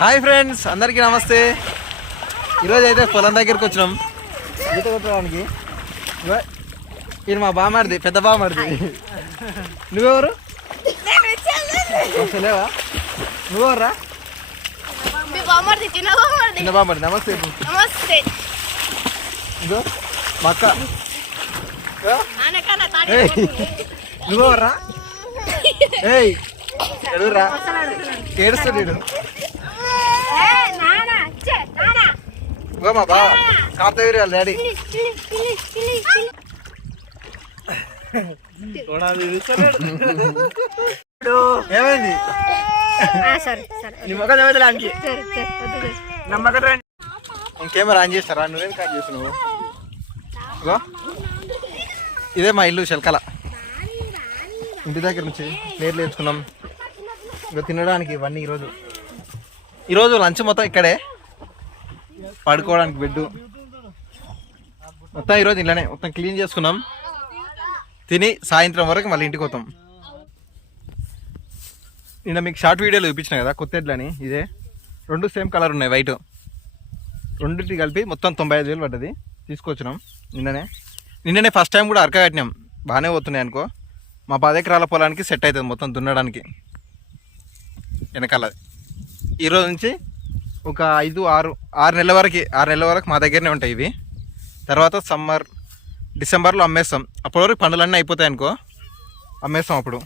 Hi friends అందరికీ నమస్తే. ఈరోజు అయితే పొలం దగ్గరికి వచ్చినాం. ఈత కొట్టడానికి. ఈయన మా బామారిది పెద్ద బామారిది నువ్వెవరు? లేవా? నువ్వెవరా చిన్న బామారిది నమస్తే. నమస్తే. ఇగో మా అక్క. ఏయ్ నువ్వెవర్రా? ఏయ్ ఎడురా ఏడుస్తాడు నాన్న చే నాన్న ఇగో మా బావ కార్తవీర్ వాళ్ళ డాడీ ఏమైంది సరే సరే నీ మొక్క చదవడానికి సరే సరే వద్దు నమ్మకం కెమెరా ఆన్ చేస్తారా? నువ్వేం కాన్ చేస్తున్నావు ఇదే మా ఇల్లు శల్కల ఇంటి దగ్గర నుంచి ప్లేట్లు వేసుకున్నాం ఇక తినడానికి ఇవన్నీ ఈరోజు ఈరోజు లంచ్ మొత్తం ఇక్కడే పడుకోవడానికి బెడ్ మొత్తం ఈరోజు ఇలానే మొత్తం క్లీన్ చేసుకున్నాం. తిని సాయంత్రం వరకు మళ్ళీ ఇంటికి పోతాం. నిన్న మీకు షార్ట్ వీడియోలో చూపించిన కదా కొత్త ఎడ్లని ఇదే. రెండు సేమ్ కలర్ ఉన్నాయి వైట్. రెండింటి కలిపి మొత్తం తొంభై ఐదు వేలు పడ్డది. తీసుకొచ్చినాం నిన్ననే. నిన్ననే ఫస్ట్ టైం కూడా అరక కట్టినాం. బాగానే పోతున్నాయి అనుకో. మా పది ఎకరాల పొలానికి సెట్ అవుతుంది మొత్తం దున్నడానికి. వెనకాల ఈరోజు నుంచి ఒక ఐదు ఆరు ఆరు నెలల వరకు ఆరు నెలల వరకు మా దగ్గరనే ఉంటాయి ఇవి. తర్వాత సమ్మర్ డిసెంబర్లో అమ్మేస్తాం. అప్పటి వరకు పండులన్నీ అయిపోతాయి అనుకో. అమ్మేస్తాం అప్పుడు.